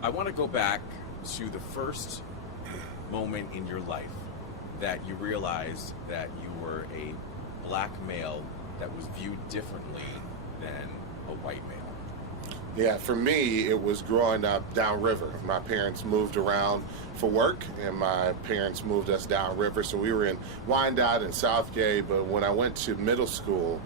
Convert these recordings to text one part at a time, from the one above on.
I want to go back to the first moment in your life that you realized that you were a black male that was viewed differently than a white male. Yeah, for me, it was growing up downriver. My parents moved around for work, and my parents moved us downriver. So we were in Wyandotte and Southgate, but when I went to middle school,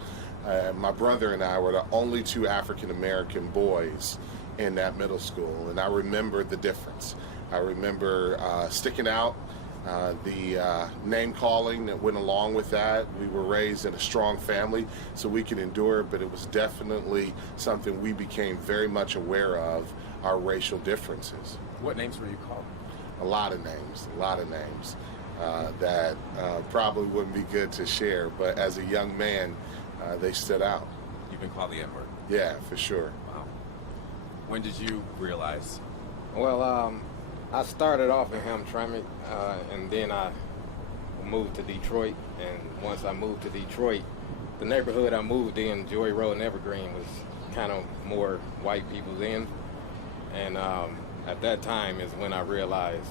my brother and I were the only two African-American boys in that middle school, and I remember the difference. I remember sticking out, the name calling that went along with that. We were raised in a strong family, so we could endure it, but it was definitely something we became very much aware of, our racial differences. What names were you called? A lot of names that probably wouldn't be good to share, but as a young man, they stood out. You've been called the N-word? Yeah, for sure. Wow. When did you realize? Well, I started off in Hamtramck, and then I moved to Detroit. And once I moved to Detroit, the neighborhood I moved in, Joy Road and Evergreen, was kind of more white people's in. And at that time is when I realized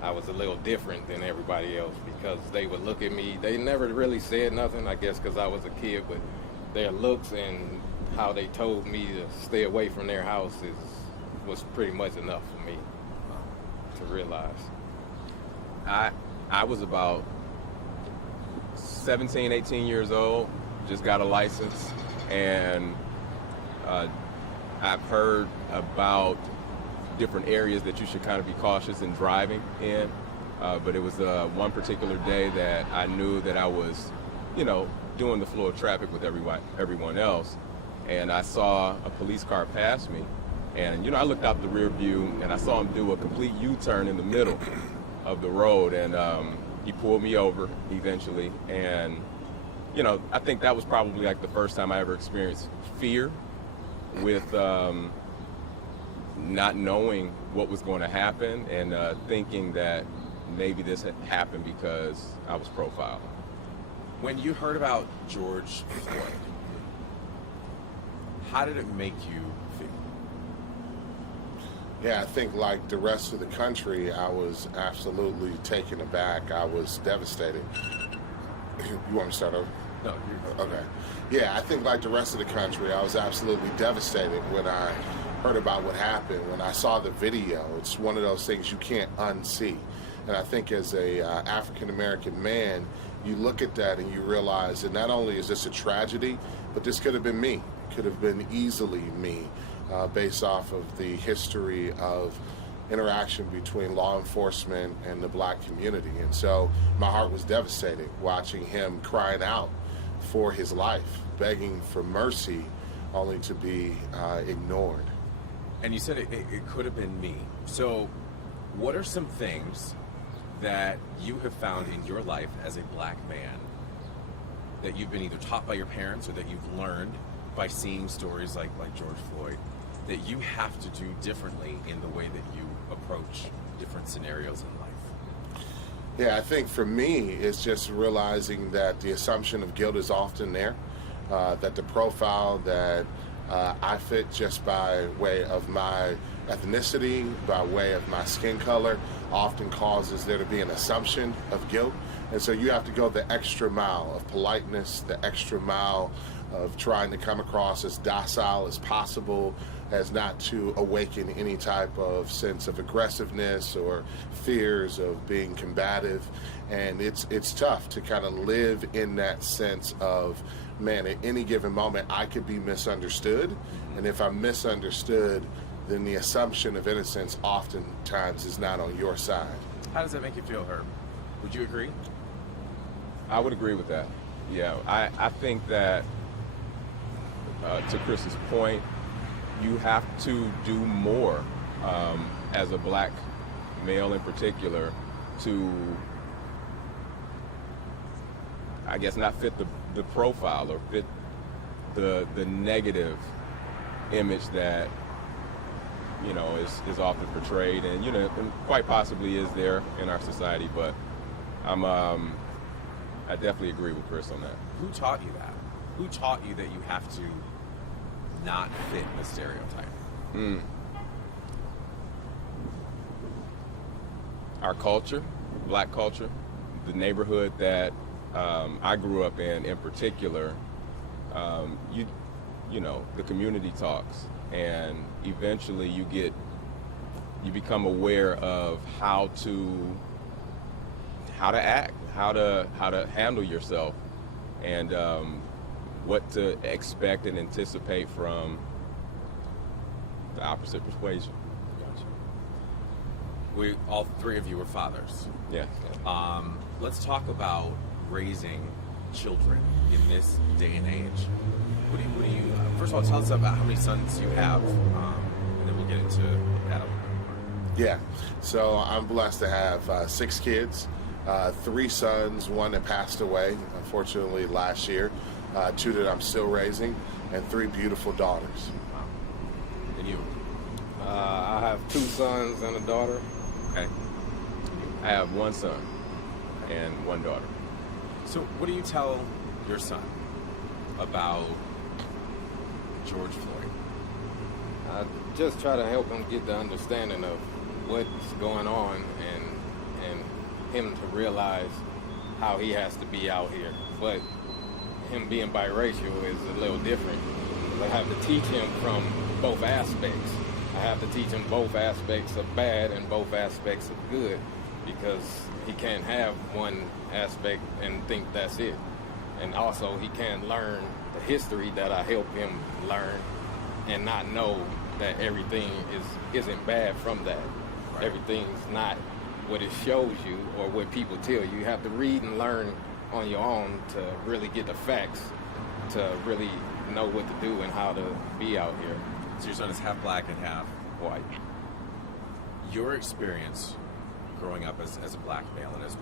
I was a little different than everybody else, because they would look at me. They never really said nothing, I guess because I was a kid, but their looks and how they told me to stay away from their house was pretty much enough for me to realize. I was about 17, 18 years old, just got a license, and I've heard about different areas that you should kind of be cautious in driving in, but it was one particular day that I knew that I was, doing the flow of traffic with everyone else, and I saw a police car pass me, and I looked out the rear view and I saw him do a complete U-turn in the middle of the road, and he pulled me over eventually, and I think that was probably like the first time I ever experienced fear with not knowing what was going to happen, and thinking that maybe this had happened because I was profiled. When you heard about George Floyd, how did it make you feel? Yeah, I think like the rest of the country, I was absolutely taken aback. I was devastated. You want me to start over? No, okay. Yeah, I think like the rest of the country, I was absolutely devastated when I heard about what happened. When I saw the video, it's one of those things you can't unsee. And I think as a African-American man, you look at that and you realize that not only is this a tragedy, but this could have been me. It could have been easily me, based off of the history of interaction between law enforcement and the black community. And so my heart was devastated watching him crying out for his life, begging for mercy, only to be ignored. And you said it could have been me. So what are some things that you have found in your life as a black man that you've been either taught by your parents or that you've learned by seeing stories like George Floyd that you have to do differently in the way that you approach different scenarios in life? Yeah, I think for me, it's just realizing that the assumption of guilt is often there, that the profile that I fit just by way of my ethnicity, by way of my skin color, often causes there to be an assumption of guilt. And so you have to go the extra mile of politeness, the extra mile of trying to come across as docile as possible, as not to awaken any type of sense of aggressiveness or fears of being combative. And it's tough to kind of live in that sense of, man, at any given moment I could be misunderstood, and if I'm misunderstood, then the assumption of innocence oftentimes is not on your side. How does that make you feel, Herb? Would you agree? I would agree with that. Yeah, I think that, to Chris's point, you have to do more as a black male in particular to, I guess, not fit the profile or fit the negative image that is often portrayed, and and quite possibly is there in our society. But I definitely agree with Chris on that. Who taught you that? Who taught you that you have to not fit the stereotype? our culture, black culture, the neighborhood that I grew up in particular, you know, the community talks, and eventually you become aware of how to act, how to handle yourself, and what to expect and anticipate from the opposite persuasion. We all three of you are fathers. Yeah. Let's talk about raising children in this day and age. What do you first of all, tell us about how many sons you have, and then we'll get into that a little bit more. Yeah, so I'm blessed to have 6 kids, 3 sons, one that passed away, unfortunately, last year, 2 that I'm still raising, and 3 beautiful daughters. Wow. And you? I have 2 sons and a daughter. Okay. I have 1 son and 1 daughter. So what do you tell your son about George Floyd? I just try to help him get the understanding of what's going on and him to realize how he has to be out here. But him being biracial is a little different. I have to teach him from both aspects. I have to teach him both aspects of bad and both aspects of good, because he can't have one aspect and think that's it. And also he can't learn the history that I help him learn and not know that everything isn't bad from that. Right. Everything's not what it shows you or what people tell you. You have to read and learn on your own to really get the facts, to really know what to do and how to be out here. So your son is half black and half white. Your experience growing up as a black male, and as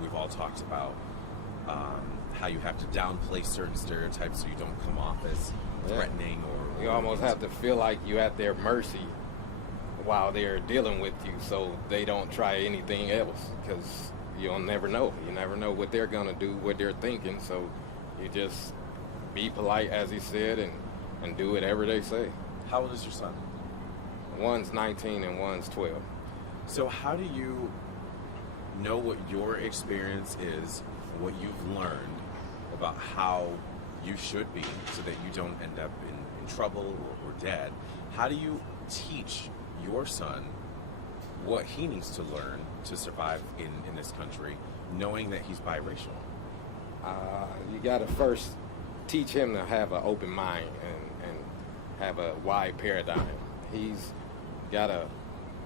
we've all talked about, how you have to downplay certain stereotypes so you don't come off as threatening or... You almost have to feel like you're at their mercy while they're dealing with you, so they don't try anything else, because you'll never know. You never know what they're going to do, what they're thinking, so you just be polite, as he said, and do whatever they say. How old is your son? One's 19 and one's 12. So how do you know what your experience is, what you've learned about how you should be so that you don't end up in trouble or dead? How do you teach your son what he needs to learn to survive in this country, knowing that he's biracial? You got to first teach him to have an open mind and have a wide paradigm. He's got to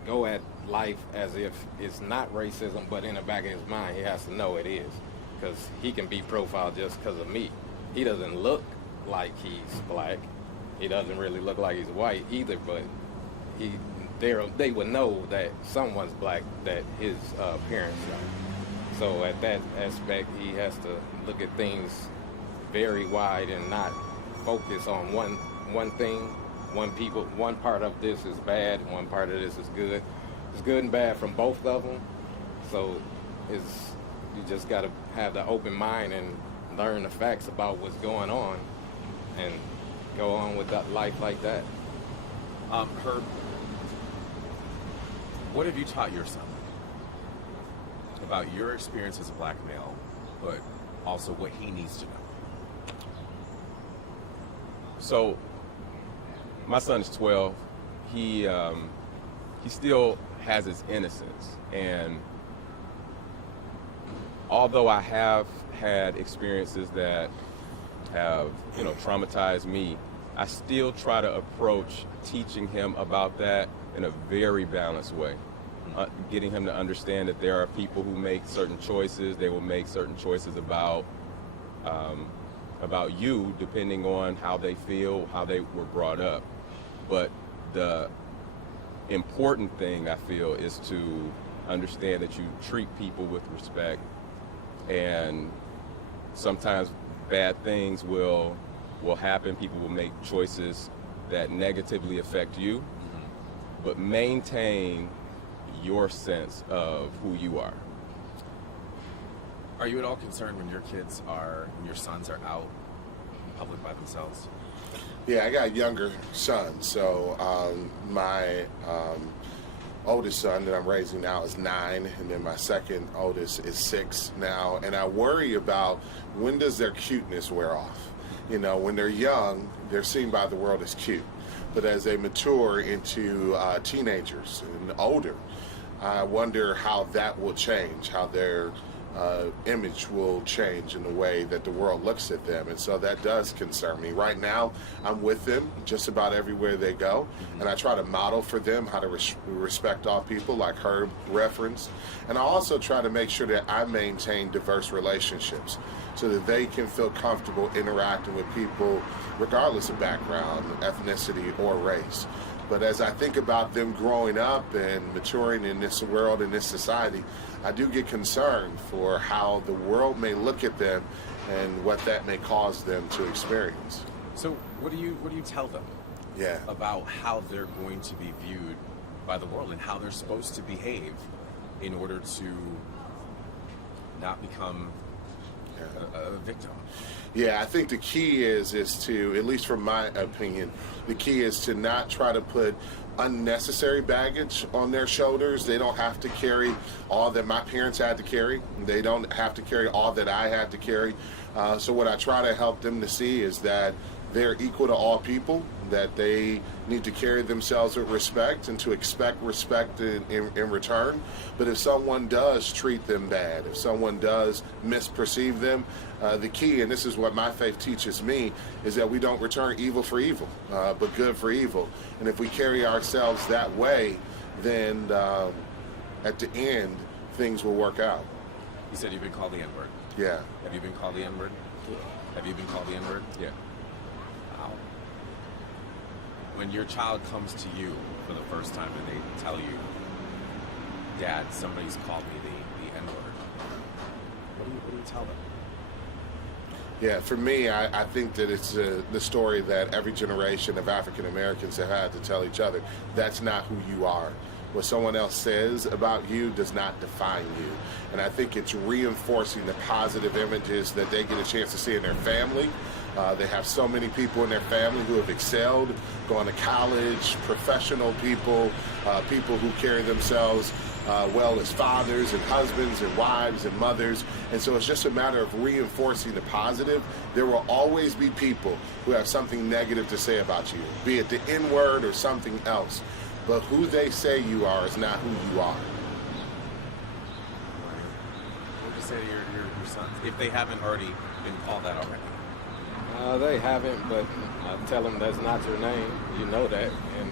go at life as if it's not racism, but in the back of his mind, he has to know it is, because he can be profiled just because of me. He doesn't look like he's black. He doesn't really look like he's white either, but they would know that someone's black, that his parents are. So at that aspect, he has to look at things very wide and not focus on one thing, one part of this is bad, one part of this is good. It's good and bad from both of them. So you just got to have the open mind and learn the facts about what's going on and go on with that life like that. Herb, what have you taught your son about your experience as a black male, but also what he needs to know? So, my son is 12. He still has his innocence, and although I have had experiences that have, traumatized me, I still try to approach teaching him about that in a very balanced way. Getting him to understand that there are people who make certain choices. They will make certain choices about you, depending on how they feel, how they were brought up. But the important thing, I feel, is to understand that you treat people with respect, and sometimes bad things will happen. People will make choices that negatively affect you, but maintain your sense of who you are. Are you at all concerned when your sons are out in public by themselves? Yeah, I got younger sons, so my oldest son that I'm raising now is 9, and then my second oldest is 6 now. And I worry about, when does their cuteness wear off? You know, when they're young, they're seen by the world as cute. But as they mature into teenagers and older, I wonder how that will change, how their image will change in the way that the world looks at them. And so that does concern me. Right now, I'm with them just about everywhere they go, and I try to model for them how to respect all people, like Herb referenced. And I also try to make sure that I maintain diverse relationships so that they can feel comfortable interacting with people regardless of background, ethnicity, or race. But as I think about them growing up and maturing in this world, in this society, I do get concerned for how the world may look at them and what that may cause them to experience. So what do you tell them Yeah. about how they're going to be viewed by the world and how they're supposed to behave in order to not become a victim? Yeah, I think the key is to, at least from my opinion, the key is to not try to put unnecessary baggage on their shoulders. They don't have to carry all that my parents had to carry. They don't have to carry all that I had to carry. So what I try to help them to see is that they're equal to all people, that they need to carry themselves with respect and to expect respect in return. But if someone does treat them bad, if someone does misperceive them, the key, and this is what my faith teaches me, is that we don't return evil for evil, but good for evil. And if we carry ourselves that way, then at the end, things will work out. You said you've been called the N-word. Yeah. Have you been called the N-word? Yeah. Have you been called the N-word? Yeah. Wow. When your child comes to you for the first time and they tell you, Dad, somebody's called me the N-word, what do you tell them? Yeah, for me, I think that it's the story that every generation of African Americans have had to tell each other. That's not who you are. What someone else says about you does not define you. And I think it's reinforcing the positive images that they get a chance to see in their family. They have so many people in their family who have excelled, gone to college, professional people, people who carry themselves well as fathers and husbands and wives and mothers. And so it's just a matter of reinforcing the positive. There will always be people who have something negative to say about you, be it the N-word or something else. But who they say you are is not who you are. What would you say to your sons, if they haven't already been called that already? They haven't, but I tell them that's not your name. You know that, and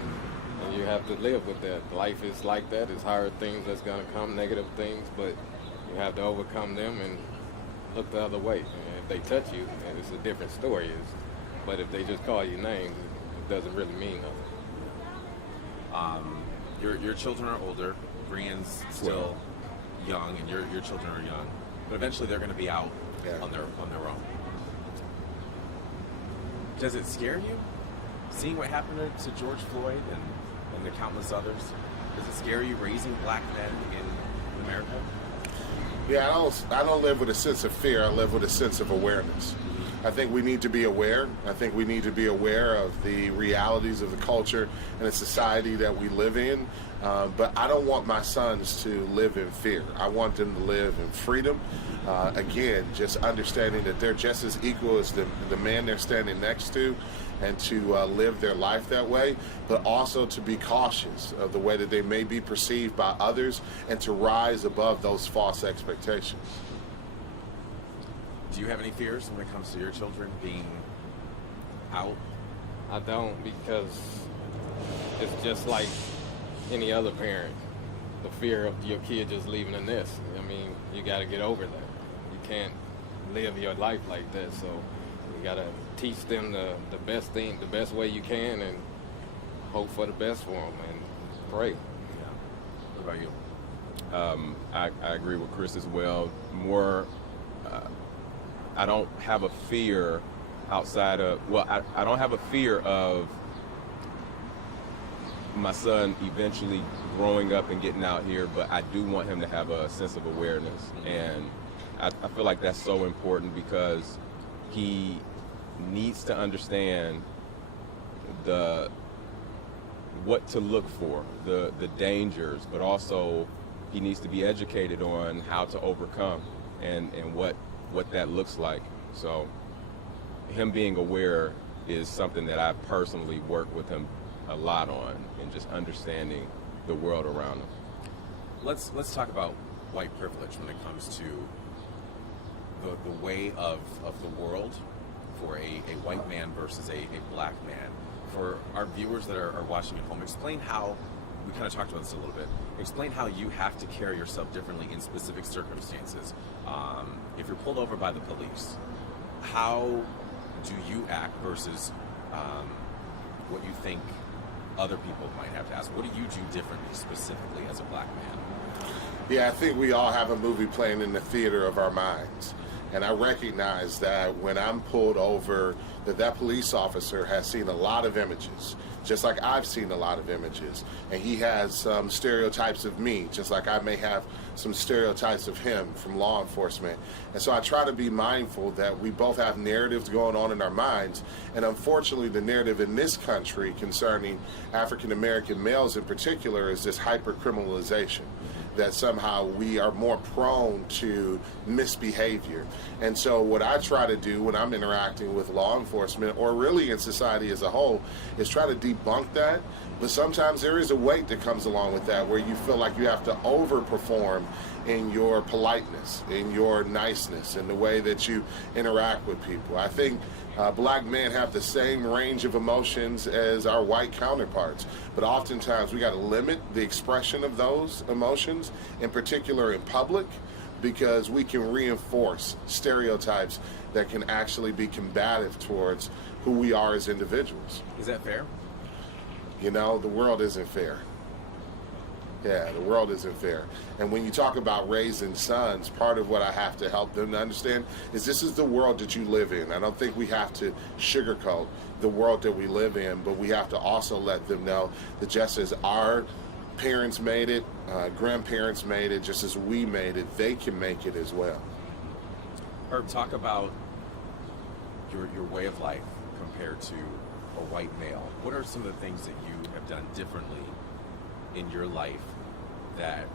you have to live with that. Life is like that. It's hard things that's going to come, negative things, but you have to overcome them and look the other way. And if they touch you, and it's a different story. But if they just call you names, it doesn't really mean nothing. Your children are older. Brian's still young, and your children are young. But eventually, they're going to be out on their own. Does it scare you, seeing what happened to George Floyd and the countless others? Does it scare you raising black men in America? Yeah, I don't live with a sense of fear. I live with a sense of awareness. I think we need to be aware. I think we need to be aware of the realities of the culture and the society that we live in. But I don't want my sons to live in fear. I want them to live in freedom. Again, just understanding that they're just as equal as the man they're standing next to, and to live their life that way, but also to be cautious of the way that they may be perceived by others and to rise above those false expectations. Do you have any fears when it comes to your children being out? I don't, because it's just like any other parent. The fear of your kid just leaving the nest. I mean, you got to get over that. You can't live your life like that. So you got to teach them the best thing, the best way you can, and hope for the best for them and pray. Yeah. What about you? I agree with Chris as well. I don't have a fear outside of, I don't have a fear of my son eventually growing up and getting out here, but I do want him to have a sense of awareness. And I feel like that's so important because he needs to understand what to look for, the dangers, but also he needs to be educated on how to overcome and what that looks like. So him being aware is something that I personally work with him a lot on, and just understanding the world around him. Let's talk about white privilege when it comes to the way of the world for a white man versus a black man. For our viewers that are watching at home, explain how, we kind of talked about this a little bit, explain how you have to carry yourself differently in specific circumstances. If you're pulled over by the police, how do you act versus what you think other people might have to ask? What do you do differently specifically as a black man? Yeah, I think we all have a movie playing in the theater of our minds. And I recognize that when I'm pulled over, that police officer has seen a lot of images, just like I've seen a lot of images. And he has some stereotypes of me, just like I may have some stereotypes of him from law enforcement. And so I try to be mindful that we both have narratives going on in our minds. And unfortunately, the narrative in this country concerning African American males in particular is this hyper-criminalization, that somehow we are more prone to misbehavior. And so what I try to do when I'm interacting with law enforcement, or really in society as a whole, is try to debunk that. But sometimes there is a weight that comes along with that, where you feel like you have to overperform in your politeness, in your niceness, in the way that you interact with people. I think black men have the same range of emotions as our white counterparts, but oftentimes we got to limit the expression of those emotions, in particular in public, because we can reinforce stereotypes that can actually be combative towards who we are as individuals. Is that fair? You know, the world isn't fair. Yeah, the world isn't fair. And when you talk about raising sons, part of what I have to help them to understand is this is the world that you live in. I don't think we have to sugarcoat the world that we live in, but we have to also let them know that just as our parents made it, grandparents made it, just as we made it, they can make it as well. Herb, talk about your way of life compared to a white male. What are some of the things that you have done differently in your life that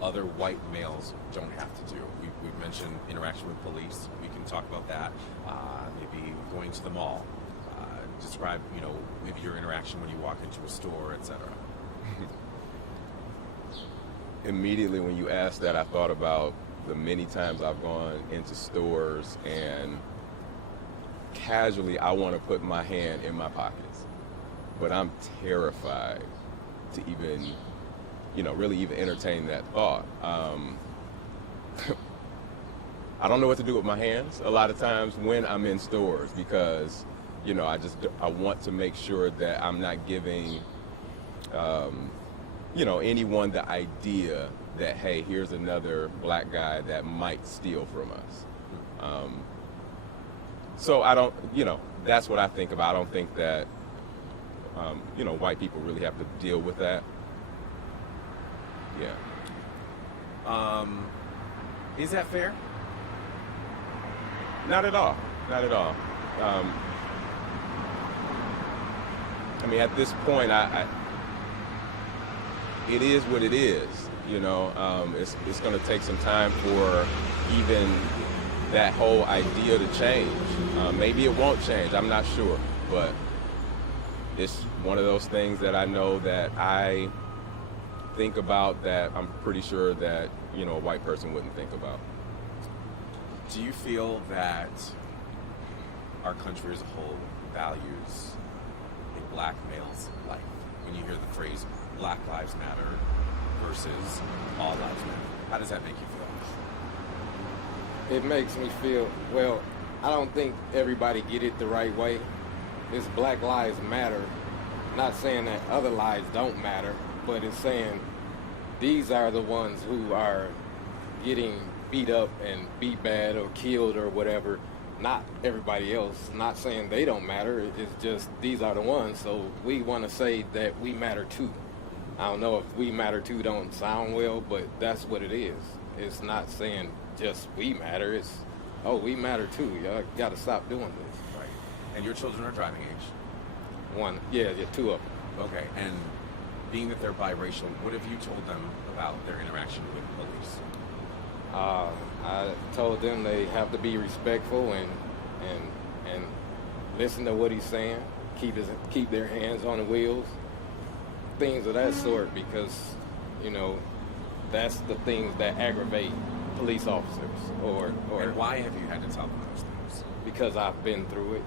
other white males don't have to do? We've mentioned interaction with police. We can talk about that. Maybe going to the mall. Describe, maybe your interaction when you walk into a store, etc. Immediately when you asked that, I thought about the many times I've gone into stores and casually I want to put my hand in my pockets, but I'm terrified to even, really even entertain that thought. I don't know what to do with my hands a lot of times when I'm in stores, because, I want to make sure that I'm not giving, anyone the idea that, hey, here's another black guy that might steal from us. So I don't, that's what I think about. I don't think that, white people really have to deal with that. Yeah. Is that fair? Not at all. Not at all. At this point, it is what it is. It's going to take some time for even that whole idea to change. Maybe it won't change. I'm not sure, but it's one of those things that I know that I think about that I'm pretty sure that a white person wouldn't think about. Do you feel that our country as a whole values a black male's life? When you hear the phrase Black Lives Matter versus All Lives Matter, how does that make you feel? It makes me feel, well, I don't think everybody get it the right way. It's Black Lives Matter. Not saying that other lives don't matter, but it's saying these are the ones who are getting beat up and beat bad or killed or whatever, not everybody else. Not saying they don't matter, it's just these are the ones, so we want to say that we matter too. I don't know if we matter too don't sound well, but that's what it is. It's not saying just we matter, it's, oh, we matter too. Y'all got to stop doing this. Right. And your children are driving age? One, yeah, two of them. Okay, and being that they're biracial, what have you told them about their interaction with police? I told them they have to be respectful and listen to what he's saying. Keep their hands on the wheels, things of that sort, because that's the things that aggravate police officers. Or And why have you had to tell them those things? because I've been through it.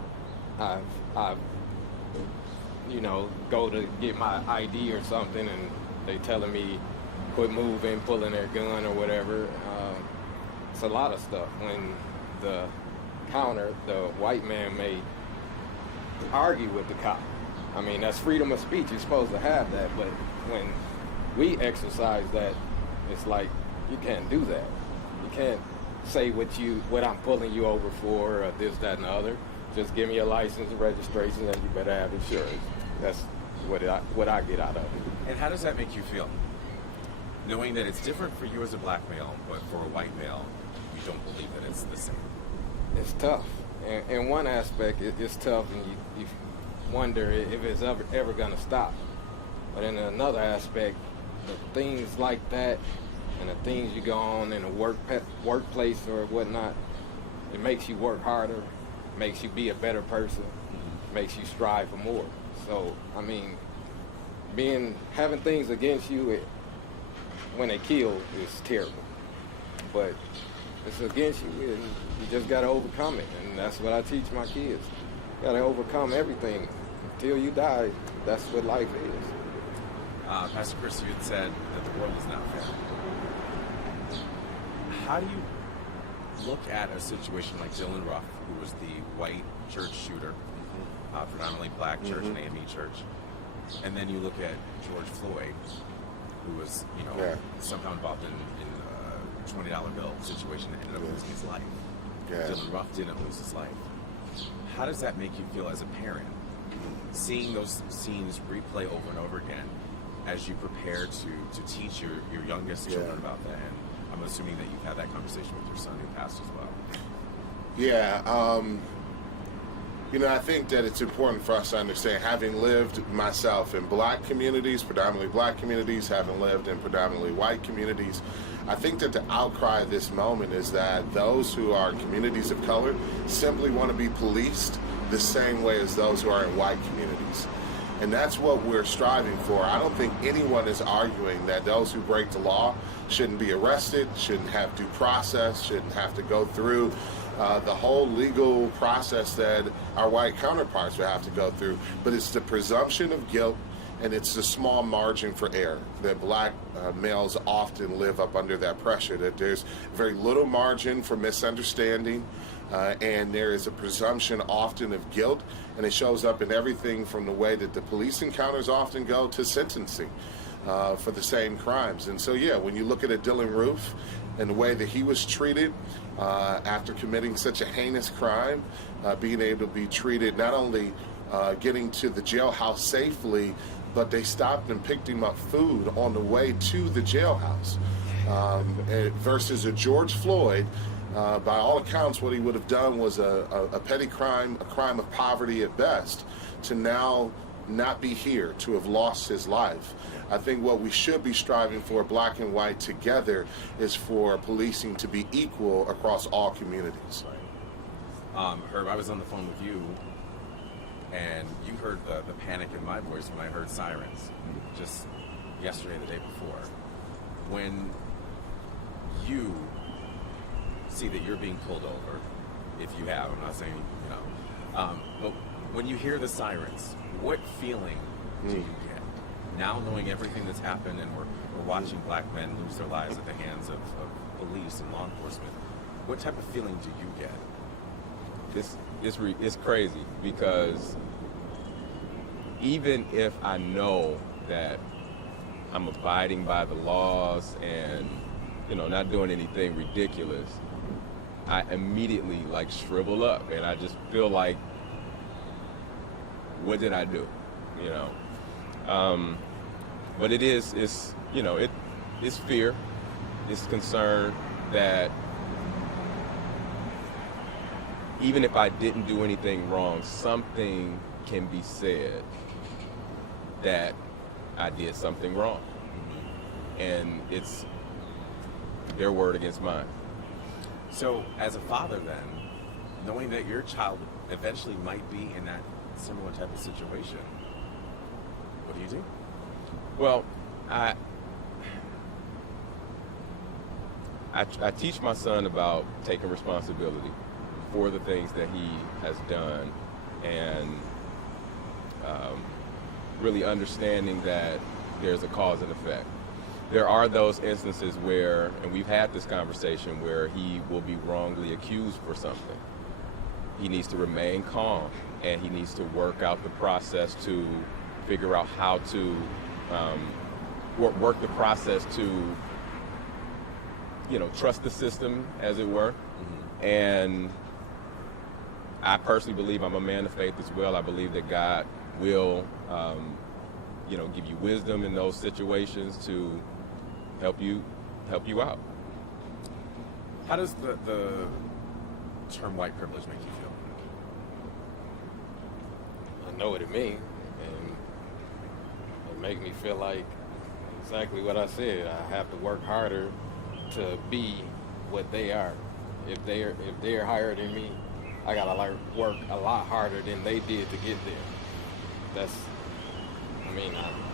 I've go to get my ID or something, and they telling me quit moving, pulling their gun or whatever. It's a lot of stuff. When the white man may argue with the cop. I mean, that's freedom of speech. You're supposed to have that, but when we exercise that, it's like you can't do that. You can't say what I'm pulling you over for, or this, that, and the other. Just give me your license and registration, and you better have insurance. That's what I get out of it. And how does that make you feel? Knowing that it's different for you as a black male, but for a white male, you don't believe that it's the same. It's tough. In one aspect, it's tough, and you wonder if it's ever going to stop. But in another aspect, the things like that and the things you go on in a workplace or whatnot, it makes you work harder, makes you be a better person, makes you strive for more. So, I mean, having things against you when they kill is terrible. But it's against you, and you just got to overcome it. And that's what I teach my kids. You got to overcome everything until you die. That's what life is. Pastor Chris, you had said that the world is not fair. How do you look at a situation like Dylan Ruff, who was the white church shooter, predominantly black church, an AME church, and then you look at George Floyd, who was, somehow involved in a $20 bill situation that ended up losing his life. Dylan Ruff didn't lose his life. How does that make you feel as a parent, seeing those scenes replay over and over again as you prepare to teach your youngest children about that? And I'm assuming that you've had that conversation with your son who passed as well. Yeah, I think that it's important for us to understand, having lived myself in black communities, predominantly black communities, having lived in predominantly white communities, I think that the outcry of this moment is that those who are in communities of color simply want to be policed the same way as those who are in white communities. And that's what we're striving for. I don't think anyone is arguing that those who break the law shouldn't be arrested, shouldn't have due process, shouldn't have to go through the whole legal process that our white counterparts would have to go through. But it's the presumption of guilt, and it's the small margin for error that black males often live up under, that pressure, that there's very little margin for misunderstanding, and there is a presumption often of guilt, and it shows up in everything from the way that the police encounters often go to sentencing for the same crimes. And so, when you look at a Dylan Roof and the way that he was treated after committing such a heinous crime, being able to be treated, not only getting to the jailhouse safely, but they stopped and picked him up food on the way to the jailhouse. Versus a George Floyd, by all accounts, what he would have done was a petty crime, a crime of poverty at best, to now not be here, to have lost his life. I think what we should be striving for, black and white together, is for policing to be equal across all communities. Herb, I was on the phone with you, and you heard the panic in my voice when I heard sirens just yesterday, the day before. When you see that you're being pulled over, if you have, I'm not saying, but when you hear the sirens, what feeling do you get? Now knowing everything that's happened, and we're watching black men lose their lives at the hands of police and law enforcement, what type of feeling do you get? It's crazy, because even if I know that I'm abiding by the laws and not doing anything ridiculous, I immediately shrivel up, and I just feel like, what did I do? But it's fear, it's concern that even if I didn't do anything wrong, something can be said that I did something wrong. And it's their word against mine. So, as a father, then, knowing that your child eventually might be in that similar type of situation, what do you do? Well, I teach my son about taking responsibility for the things that he has done, and really understanding that there's a cause and effect. There are those instances where, and we've had this conversation, where he will be wrongly accused for something. He needs to remain calm, and he needs to work out the process to figure out how to work the process to, trust the system, as it were. And I personally believe, I'm a man of faith as well. I believe that God will, give you wisdom in those situations to help you out. How does the term white privilege make you feel? I know what it means, and it makes me feel like exactly what I said. I have to work harder to be what they are. If they're higher than me, I gotta work a lot harder than they did to get there.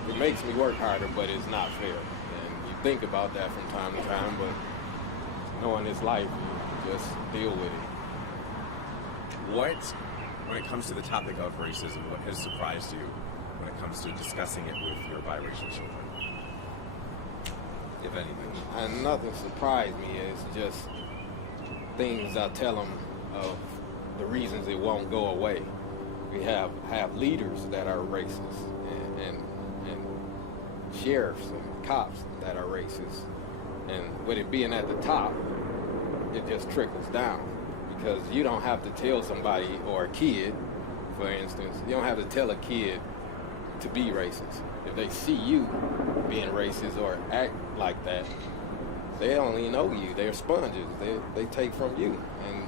It makes me work harder, but it's not fair. And you think about that from time to time, but knowing this life, you just deal with it. When it comes to the topic of racism, what has surprised you when it comes to discussing it with your biracial children? If anything. And nothing surprised me. It's just things I tell them of the reasons it won't go away. We have leaders that are racist, and sheriffs and cops that are racist. And with it being at the top, it just trickles down. Because you don't have to tell somebody, or a kid, for instance, you don't have to tell a kid to be racist. If they see you being racist or act like that, they only know you. They're sponges. They take from you. And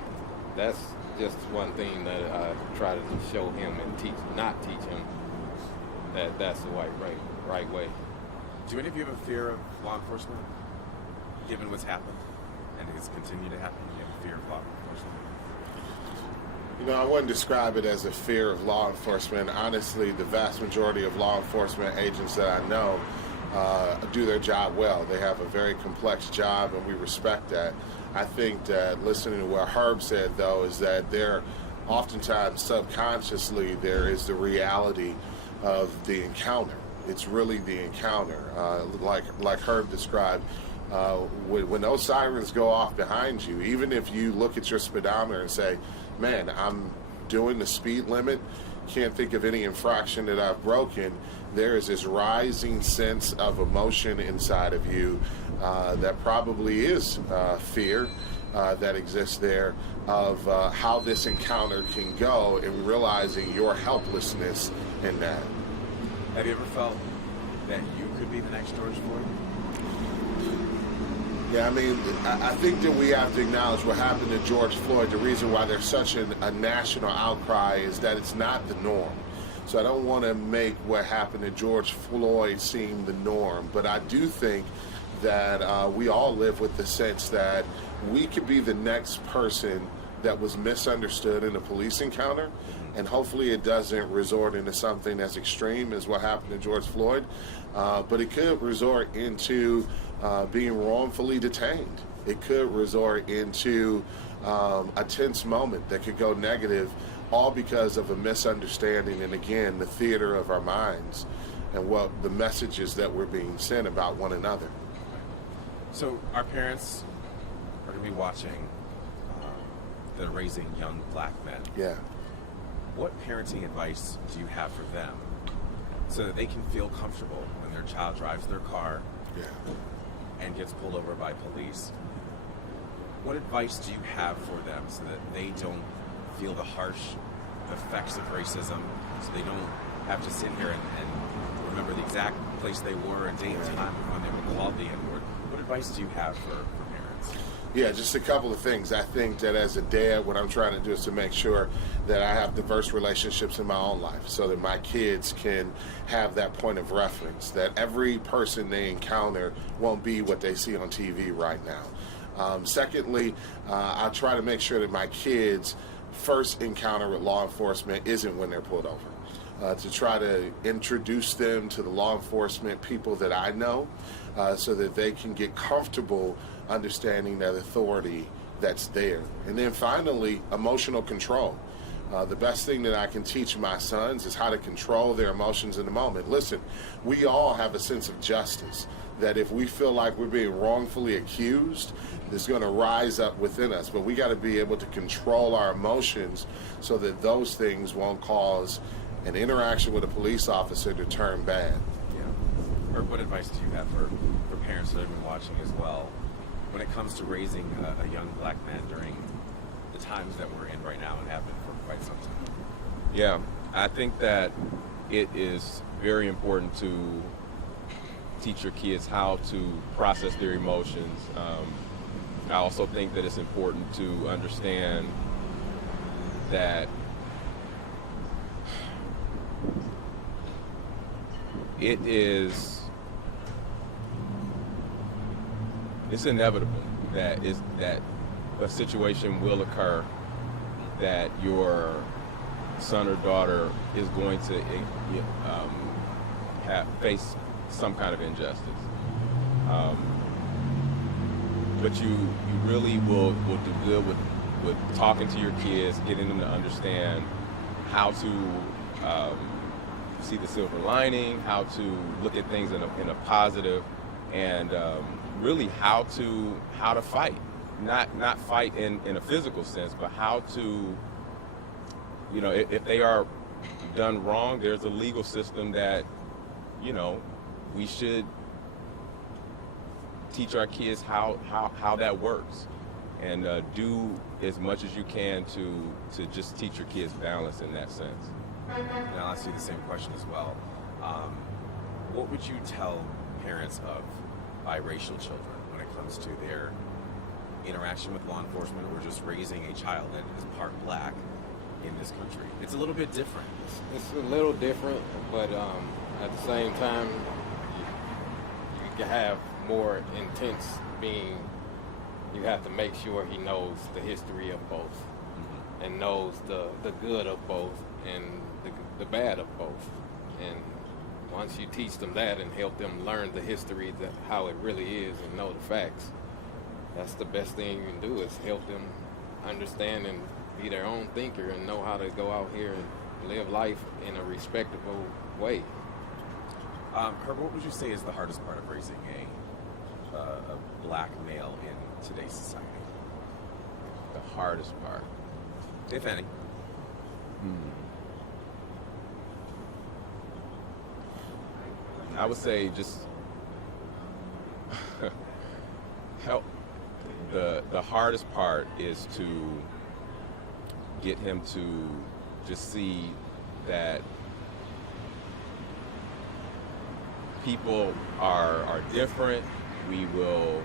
that's just one thing that I try to show him and not teach him that that's the right way. Do any of you have a fear of law enforcement, given what's happened and has continued to happen? Do you have a fear of law enforcement? I wouldn't describe it as a fear of law enforcement. Honestly, the vast majority of law enforcement agents that I know do their job well. They have a very complex job, and we respect that. I think that listening to what Herb said, though, is that there, oftentimes subconsciously, there is the reality of the encounter. It's really the encounter. Like Herb described, when those sirens go off behind you, even if you look at your speedometer and say, man, I'm doing the speed limit, can't think of any infraction that I've broken, there is this rising sense of emotion inside of you that probably is fear that exists there of how this encounter can go, and realizing your helplessness in that. Have you ever felt that you could be the next George Floyd? Yeah, I think that we have to acknowledge what happened to George Floyd. The reason why there's such a national outcry is that it's not the norm. So I don't want to make what happened to George Floyd seem the norm, but I do think that we all live with the sense that we could be the next person that was misunderstood in a police encounter, and hopefully it doesn't resort into something as extreme as what happened to George Floyd, but it could resort into being wrongfully detained. It could resort into a tense moment that could go negative, all because of a misunderstanding, and again, the theater of our minds and what the messages that we're being sent about one another. So our parents are going to be watching. They're raising young black men. Yeah. What parenting advice do you have for them so that they can feel comfortable when their child drives their car and gets pulled over by police? What advice do you have for them so that they don't feel the harsh effects of racism, so they don't have to sit here and remember the exact place they were and date and time when they were called the N-word? What advice do you have for parents? Yeah, just a couple of things. I think that as a dad, what I'm trying to do is to make sure that I have diverse relationships in my own life so that my kids can have that point of reference, that every person they encounter won't be what they see on TV right now. Secondly, I try to make sure that my kids' first encounter with law enforcement isn't when they're pulled over. To try to introduce them to the law enforcement people that I know so that they can get comfortable understanding that authority that's there. And then finally, emotional control. The best thing that I can teach my sons is how to control their emotions in the moment. Listen, we all have a sense of justice, that if we feel like we're being wrongfully accused, it's going to rise up within us. But we got to be able to control our emotions so that those things won't cause an interaction with a police officer to turn bad. Yeah. Or what advice do you have for parents that have been watching as well when it comes to raising a young black man during the times that we're in right now and have been for quite some time? Yeah, I think that it is very important to teach your kids how to process their emotions. I also think that it's important to understand that it's inevitable that a situation will occur that your son or daughter is going to face some kind of injustice. But you really will do good with talking to your kids, getting them to understand how to see the silver lining, how to look at things in a positive, and really how to fight. Not fight in a physical sense, but how to, if they are done wrong, there's a legal system that, we should teach our kids how that works, and do as much as you can to just teach your kids balance in that sense. And I'll ask you the same question as well. What would you tell parents of biracial children when it comes to their interaction with law enforcement or just raising a child that is part black in this country? It's a little bit different. It's a little different, but at the same time, you can have more intense being. You have to make sure he knows the history of both, mm-hmm. and knows the good of both and the bad of both. And once you teach them that and help them learn the history, how it really is, and know the facts, that's the best thing you can do, is help them understand and be their own thinker and know how to go out here and live life in a respectable way. Herb, what would you say is the hardest part of raising a black male in today's society? The hardest part, if any? I would say just help. The hardest part is to get him to just see that people are different. We will,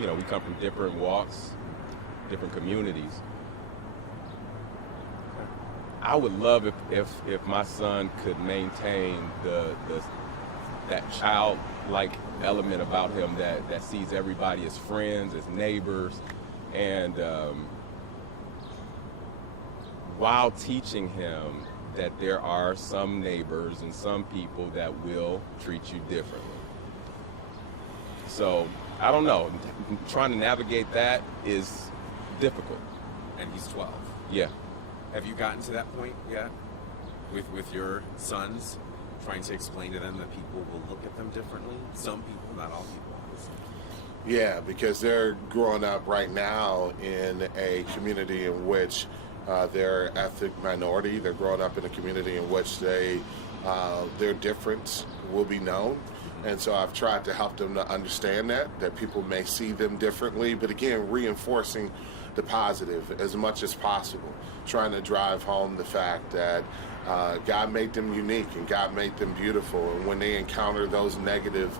we come from different walks, different communities. I would love if my son could maintain that childlike element about him that sees everybody as friends, as neighbors, and while teaching him that there are some neighbors and some people that will treat you differently. So, I don't know, trying to navigate that is difficult. And he's 12. Yeah. Have you gotten to that point yet with your sons, trying to explain to them that people will look at them differently? Some people, not all people, obviously. Yeah, because they're growing up right now in a community in which they're ethnic minority. They're growing up in a community in which their difference will be known. And so I've tried to help them to understand that people may see them differently, but again, reinforcing the positive as much as possible, trying to drive home the fact that God made them unique and God made them beautiful, and when they encounter those negative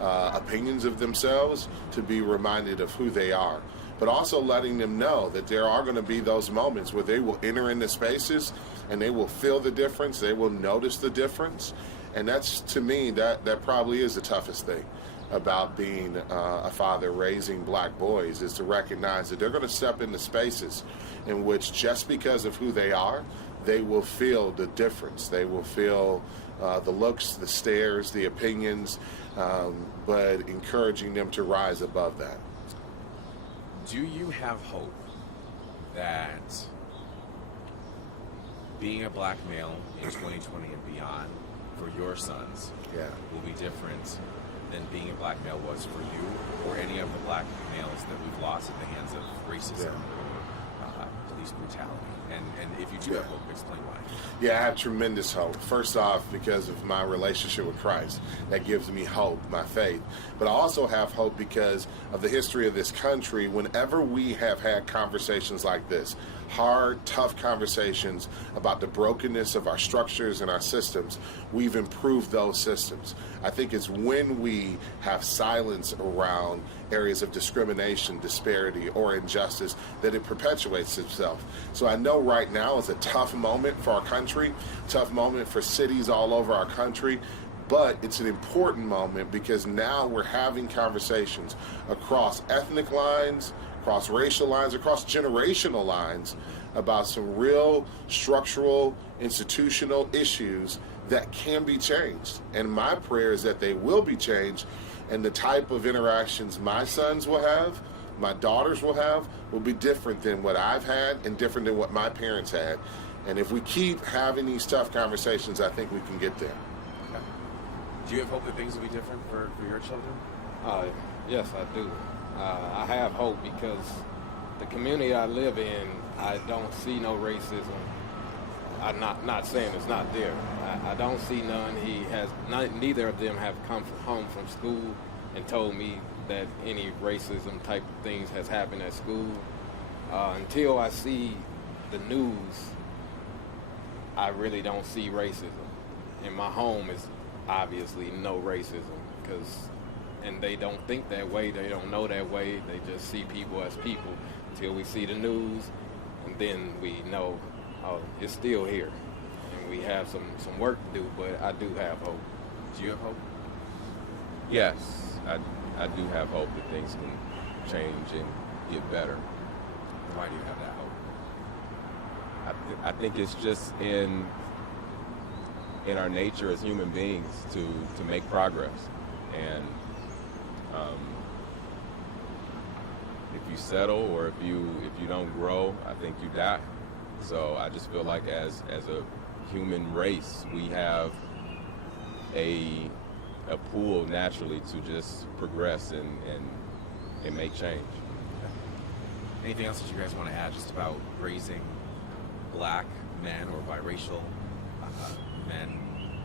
opinions of themselves to be reminded of who they are. But also letting them know that there are going to be those moments where they will enter into spaces and they will feel the difference, they will notice the difference. And that's, to me, that probably is the toughest thing about being a father raising black boys, is to recognize that they're going to step into spaces in which, just because of who they are, they will feel the difference. They will feel the looks, the stares, the opinions, but encouraging them to rise above that. Do you have hope that being a black male in 2020 and beyond for your sons will be different than being a black male was for you or any of the black males that we've lost at the hands of racism or police brutality? And if you do have hope, explain why. Yeah, I have tremendous hope. First off, because of my relationship with Christ. That gives me hope, my faith. But I also have hope because of the history of this country. Whenever we have had conversations like this, hard, tough conversations about the brokenness of our structures and our systems, we've improved those systems. I think it's when we have silence around areas of discrimination, disparity, or injustice that it perpetuates itself. So I know right now is a tough moment for our country, tough moment for cities all over our country, but it's an important moment because now we're having conversations across ethnic lines, across racial lines, across generational lines about some real structural, institutional issues that can be changed. And my prayer is that they will be changed, and the type of interactions my sons will have, my daughters will be different than what I've had and different than what my parents had. And if we keep having these tough conversations, I think we can get there. Okay. Do you have hope that things will be different for your children? Yes, I do. I have hope because the community I live in, I don't see no racism. I'm not saying it's not there. I don't see none. Neither of them have come home from school and told me that any racism type of things has happened at school. Until I see the news, I really don't see racism. In my home is obviously no racism and they don't think that way, they don't know that way, they just see people as people until we see the news, and then we know, oh, it's still here. And we have some work to do, but I do have hope. Do you have hope? Yes, I do have hope that things can change and get better. Why do you have that hope? I think it's just in our nature as human beings to make progress. And if you settle or if you don't grow, I think you die. So I just feel like as a human race, we have a pool naturally to just progress and make change. Anything else that you guys want to add just about raising black men or biracial men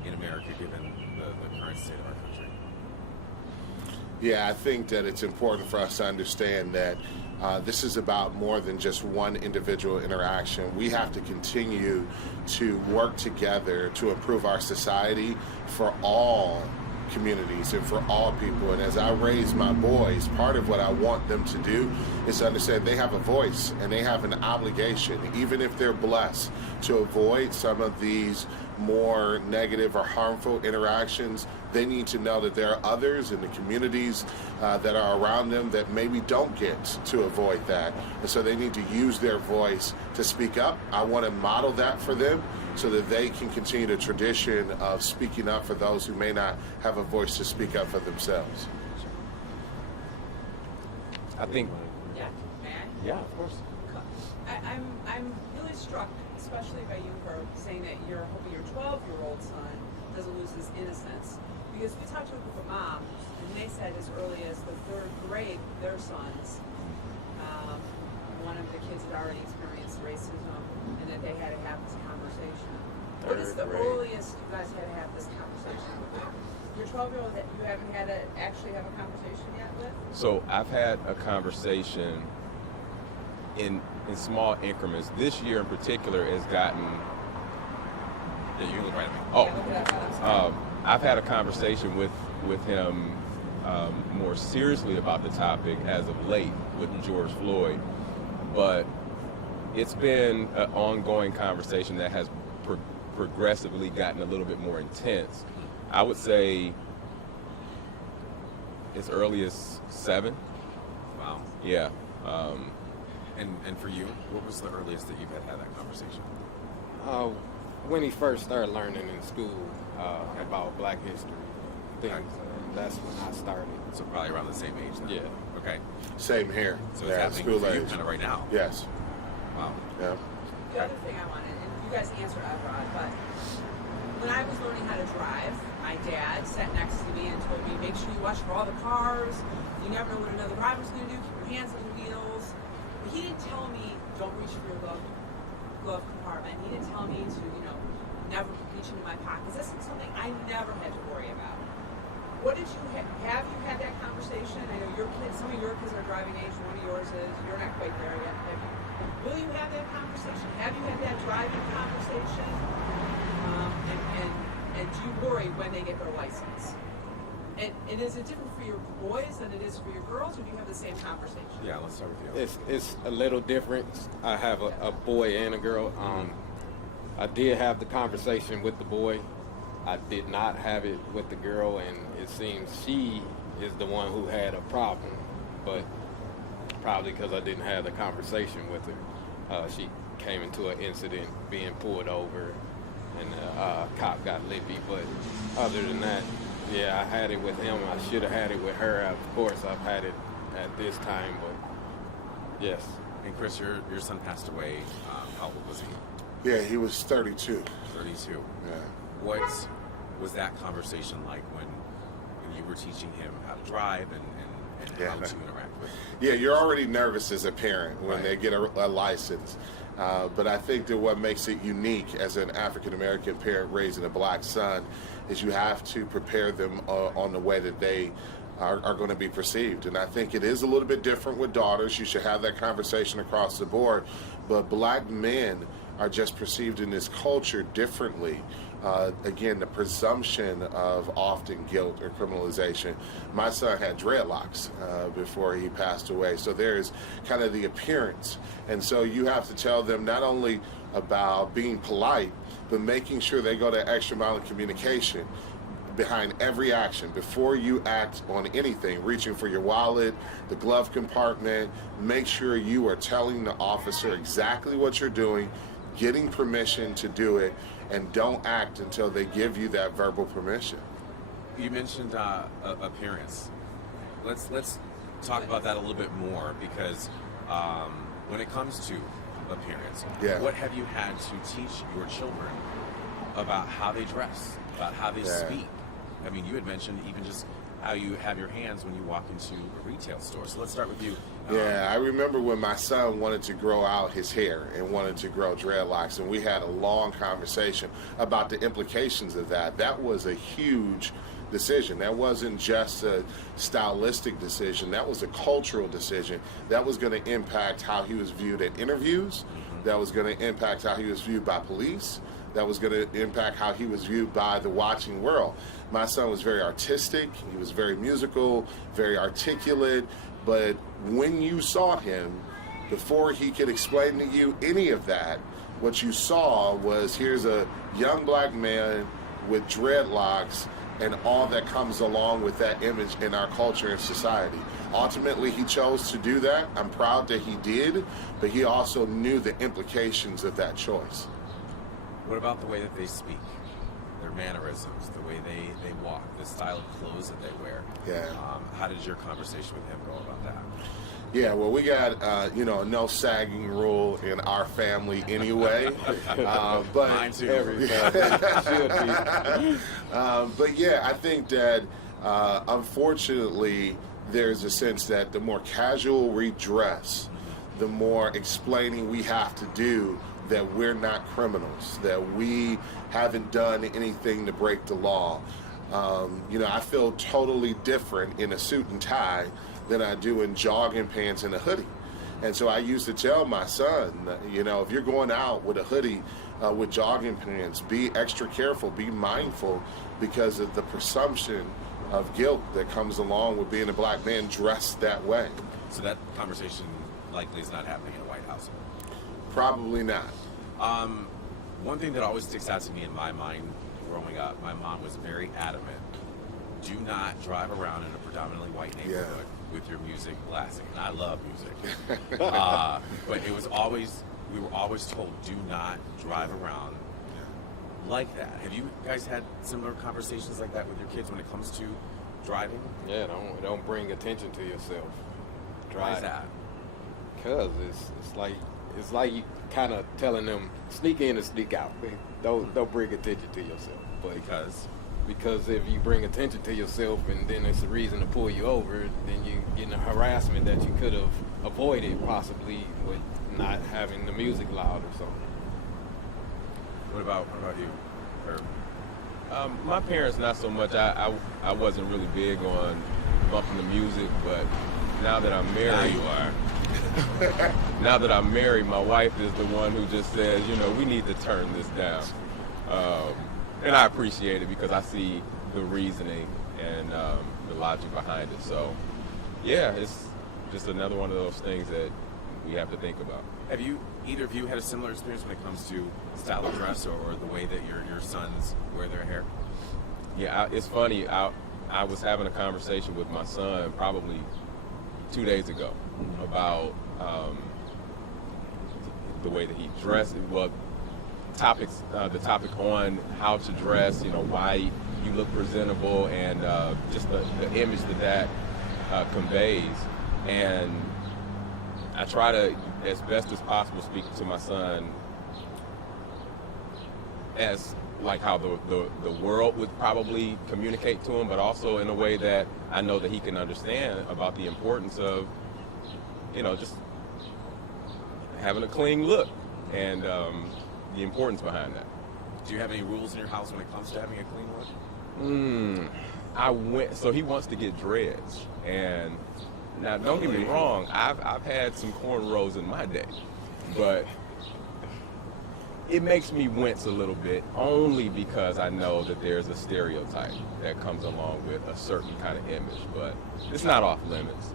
in America, given the current state of our country? Yeah, I think that it's important for us to understand that this is about more than just one individual interaction. We have to continue to work together to improve our society for all communities and for all people. And as I raise my boys, part of what I want them to do is to understand they have a voice and they have an obligation, even if they're blessed, to avoid some of these more negative or harmful interactions. They need to know that there are others in the communities that are around them that maybe don't get to avoid that. And so they need to use their voice to speak up. I want to model that for them so that they can continue the tradition of speaking up for those who may not have a voice to speak up for themselves. I think. Yeah, may I? Yeah, of course. I'm really struck, especially by you for saying that you're hoping your 12-year-old son doesn't lose his innocence. Because we talked to a group of moms, and they said as early as the 3rd grade, their sons, one of the kids had already experienced racism, and that they had to have this conversation. What is the earliest you guys had to have this conversation with? Your 12-year-old that you haven't had to actually have a conversation yet with? So I've had a conversation in small increments. This year in particular has gotten. Yeah, you look right at me. Oh, Yeah, look at that. I've had a conversation with him more seriously about the topic as of late with George Floyd, but it's been an ongoing conversation that has progressively gotten a little bit more intense. I would say as early as 7. Wow. Yeah. And for you, what was the earliest that you've had that conversation? When he first started learning in school about Black history, things, that's when I started. So probably around the same age then? Yeah. Okay. Same here. So it's yeah, happening school for you age. kind of right now? Yes. Wow. Yeah. The other thing I wanted, and you guys answered Evrod, but when I was learning how to drive, my dad sat next to me and told me, make sure you watch for all the cars. You never know what another driver's going to do. Keep your hands on the wheels. But he didn't tell me, don't reach for your glove compartment. He didn't tell me to, never reach into my pockets. This is something I never had to worry about. What did you have you had that conversation? I know your kids, some of your kids are driving age, one of yours is. You're not quite there yet. Will you have that conversation? Have you had that driving conversation? And do you worry when they get their license? And is it different for your boys than it is for your girls, or do you have the same conversation? Yeah, let's start with you. It's a little different. I have a boy and a girl. I did have the conversation with the boy. I did not have it with the girl, and it seems she is the one who had a problem, but probably because I didn't have the conversation with her. She came into an incident being pulled over, and the cop got lippy, but other than that, yeah, I had it with him. I should have had it with her. Of course, I've had it at this time, but yes. And Chris, your son passed away. How old was he? Yeah, he was 32. 32. Yeah. What was that conversation like when you were teaching him how to drive and how to interact with him? Yeah, you're already nervous as a parent when Right. they get a license. But I think that what makes it unique as an African-American parent raising a Black son is you have to prepare them on the way that they are going to be perceived. And I think it is a little bit different with daughters. You should have that conversation across the board. But Black men are just perceived in this culture differently. Again, the presumption of often guilt or criminalization. My son had dreadlocks before he passed away, so there's kind of the appearance. And so you have to tell them not only about being polite, but making sure they go to extra mile in communication behind every action. Before you act on anything, reaching for your wallet, the glove compartment, make sure you are telling the officer exactly what you're doing, getting permission to do it, and don't act until they give you that verbal permission. You mentioned appearance. Let's talk about that a little bit more, because when it comes to appearance, what have you had to teach your children about how they dress, about how they speak? I mean, you had mentioned even just how you have your hands when you walk into a retail store. So let's start with you. Yeah, I remember when my son wanted to grow out his hair and wanted to grow dreadlocks, and we had a long conversation about the implications of that. That was a huge decision. That wasn't just a stylistic decision. That was a cultural decision. That was going to impact how he was viewed at interviews. That was going to impact how he was viewed by police. That was going to impact how he was viewed by the watching world. My son was very artistic. He was very musical, very articulate. But when you saw him, before he could explain to you any of that, what you saw was, here's a young Black man with dreadlocks and all that comes along with that image in our culture and society. Ultimately, he chose to do that. I'm proud that he did, but he also knew the implications of that choice. What about the way that they speak? Their mannerisms, the way they walk, the style of clothes that they wear. Yeah. How did your conversation with him go about that? Yeah, well, we got, no sagging rule in our family anyway. But Mine too. Every family should be. But yeah, I think that unfortunately there's a sense that the more casual we dress, the more explaining we have to do that we're not criminals, that we haven't done anything to break the law. I feel totally different in a suit and tie than I do in jogging pants and a hoodie. And so I used to tell my son, if you're going out with a hoodie, with jogging pants, be extra careful, be mindful, because of the presumption of guilt that comes along with being a black man dressed that way. So that conversation likely is not happening in a White House. Probably not. One thing that always sticks out to me in my mind growing up, my mom was very adamant. Do not drive around in a predominantly white neighborhood with your music blasting. And I love music. But it was always, we were always told, do not drive around like that. Have you guys had similar conversations like that with your kids when it comes to driving? Yeah, don't bring attention to yourself. Why is that? Because it's like you kind of telling them sneak in and sneak out. Don't bring attention to yourself. But because if you bring attention to yourself and then it's a reason to pull you over, then you get a harassment that you could have avoided possibly with not having the music loud or something. What about you? My parents, not so much. I wasn't really big on bumping the music, but now that I'm married, Now you are. now that I'm married, my wife is the one who just says, we need to turn this down. And I appreciate it because I see the reasoning and the logic behind it. So, yeah, it's just another one of those things that we have to think about. Have you, either of you, had a similar experience when it comes to style of dress or the way that your sons wear their hair? Yeah, it's funny. I was having a conversation with my son probably 2 days ago about the way that he dressed. Well, the topic on how to dress, why you look presentable, and just the image that conveys. And I try to, as best as possible, speak to my son as like how the world would probably communicate to him, but also in a way that I know that he can understand about the importance of, just having a clean look and the importance behind that. Do you have any rules in your house when it comes to having a clean look? So he wants to get dreads, and now don't get me wrong, I've had some cornrows in my day, but it makes me wince a little bit only because I know that there's a stereotype that comes along with a certain kind of image, but it's not off limits.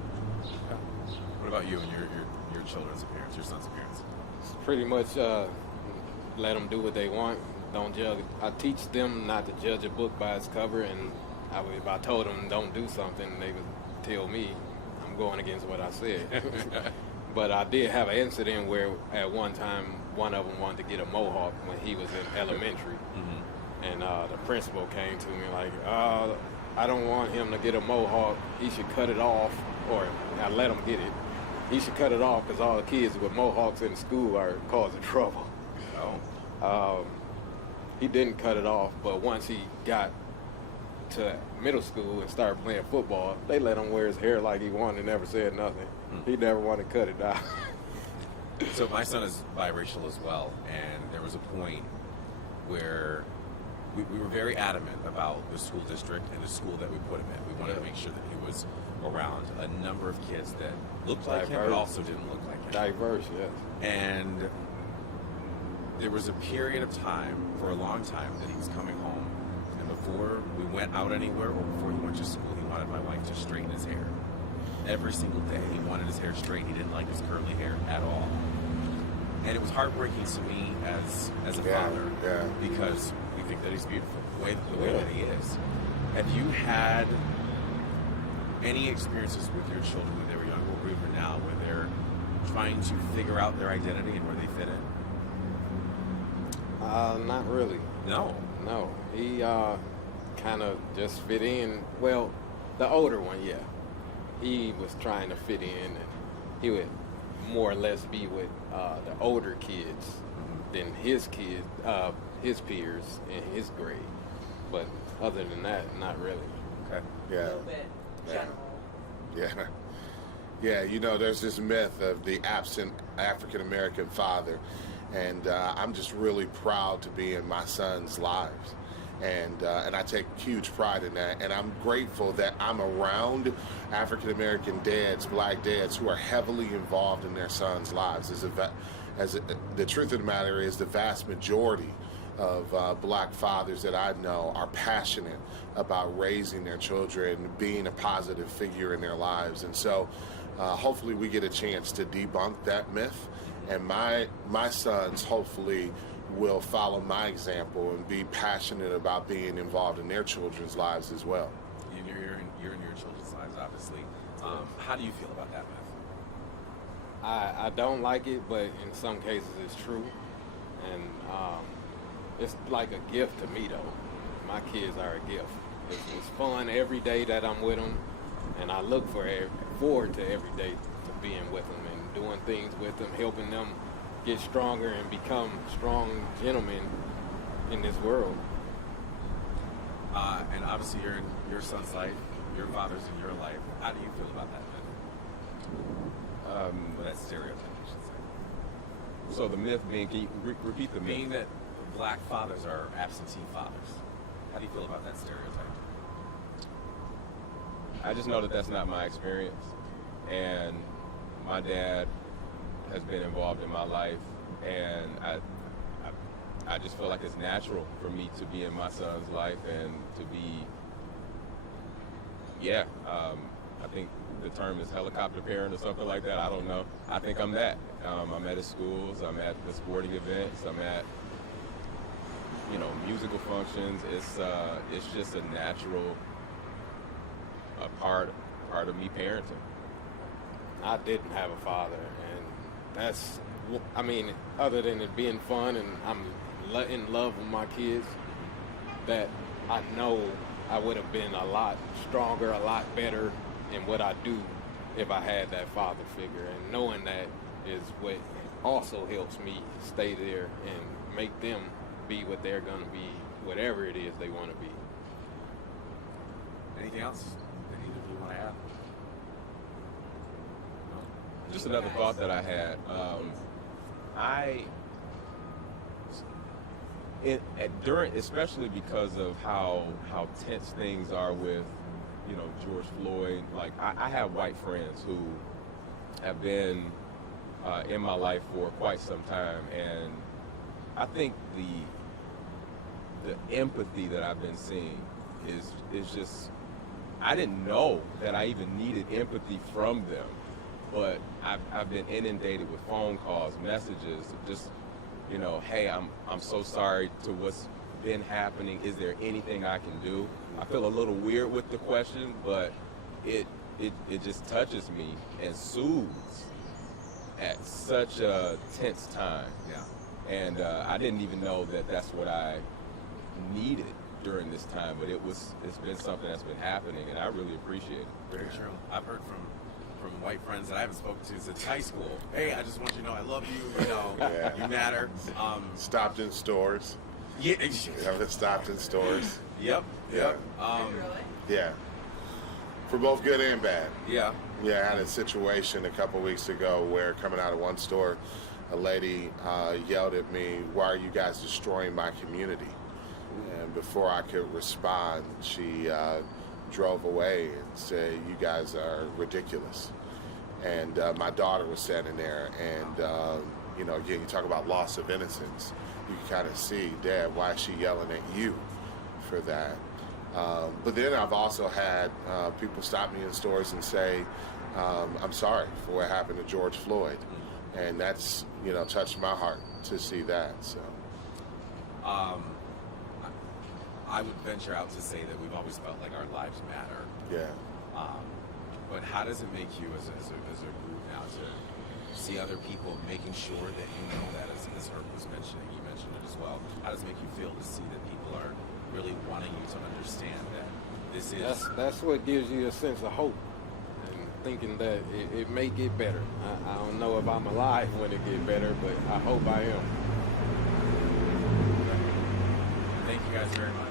What about you and your children's appearance, your son's appearance? It's pretty much let them do what they want. Don't judge. I teach them not to judge a book by its cover, and if I told them don't do something, they would tell me I'm going against what I said. But I did have an incident where at one time one of them wanted to get a mohawk when he was in elementary. Mm-hmm. And the principal came to me like, I don't want him to get a mohawk. He should cut it off, or I let him get it. He should cut it off because all the kids with mohawks in school are causing trouble. He didn't cut it off, but once he got to middle school and started playing football, they let him wear his hair like he wanted and never said nothing. He never wanted to cut it out. So my son is biracial as well, and there was a point where we were very adamant about the school district and the school that we put him in. We wanted to make sure that he was around a number of kids that looked like him but also didn't look like him. Diverse, yes. And there was a period of time, for a long time, that he was coming home, and before we went out anywhere or before he went to school, he wanted my wife to straighten his hair. Every single day, he wanted his hair straight. He didn't like his curly hair at all. And it was heartbreaking to me as a father, because we think that he's beautiful, the way that he is. Have you had any experiences with your children when they were young or even now where they're trying to figure out their identity and where they fit in? Not really. No. He kind of just fit in. Well, the older one, yeah. He was trying to fit in, and he would more or less be with the older kids than his kids, his peers in his grade. But other than that, not really. Okay. A little bit general. Yeah, there's this myth of the absent African-American father, and I'm just really proud to be in my son's lives. And I take huge pride in that, and I'm grateful that I'm around African-American dads, black dads, who are heavily involved in their sons' lives. The truth of the matter is the vast majority of black fathers that I know are passionate about raising their children, being a positive figure in their lives. And so hopefully we get a chance to debunk that myth. And my sons hopefully will follow my example and be passionate about being involved in their children's lives as well. You're in your children's lives, obviously. How do you feel about that myth? I don't like it, but in some cases it's true. And it's like a gift to me, though. My kids are a gift. It's fun every day that I'm with them, and I look forward to every day to being with them and doing things with them, helping them get stronger and become strong gentlemen in this world. And obviously you're in your son's life, your father's in your life. How do you feel about that myth? That stereotype, I should say. So the myth being, can you repeat the myth? Being that black fathers are absentee fathers. How do you feel about that stereotype? I just know that that's not my experience, and my dad has been involved in my life, and I just feel like it's natural for me to be in my son's life and to be, I think the term is helicopter parent or something like that. I don't know. I think I'm that. I'm at his schools, I'm at the sporting events, I'm at, musical functions. It's just a natural part of me parenting. I didn't have a father, and that's, other than it being fun and I'm in love with my kids, that I know I would have been a lot stronger, a lot better in what I do if I had that father figure. And knowing that is what also helps me stay there and make them be what they're going to be, whatever it is they want to be. Anything else that either of you want to add? No? Just another thought that I had. Especially because of how tense things are with, George Floyd. Like I have white friends who have been in my life for quite some time, and I think the empathy that I've been seeing is just, I didn't know that I even needed empathy from them, but I've been inundated with phone calls, messages, just, hey, I'm so sorry to what's been happening. Is there anything I can do? I feel a little weird with the question, but it just touches me and soothes at such a tense time. Yeah. And I didn't even know that that's what I needed during this time, but it's been something that's been happening, and I really appreciate it. Very true. I've heard from white friends that I haven't spoken to since high school. Hey, I just want you to know I love you. Yeah. You matter. Stopped in stores. Yeah. Stopped in stores. Yep. Yeah. Really? Yeah. For both good and bad. Yeah. Yeah, I had a situation a couple weeks ago where, coming out of one store, a lady yelled at me, "Why are you guys destroying my community?" And before I could respond, she drove away and said, "You guys are ridiculous." And my daughter was standing there, and again, you talk about loss of innocence. You can kind of see, Dad, why is she yelling at you for that? But then I've also had people stop me in stores and say, "I'm sorry for what happened to George Floyd," and that's touched my heart to see that. So. I would venture out to say that we've always felt like our lives matter. Yeah. But how does it make you as a group now to see other people making sure that you know that, as Herb was mentioning, you mentioned it as well. How does it make you feel to see that people are really wanting you to understand that this is... That's what gives you a sense of hope and thinking that it may get better. I don't know if I'm alive when it get better, but I hope I am. Thank you guys very much.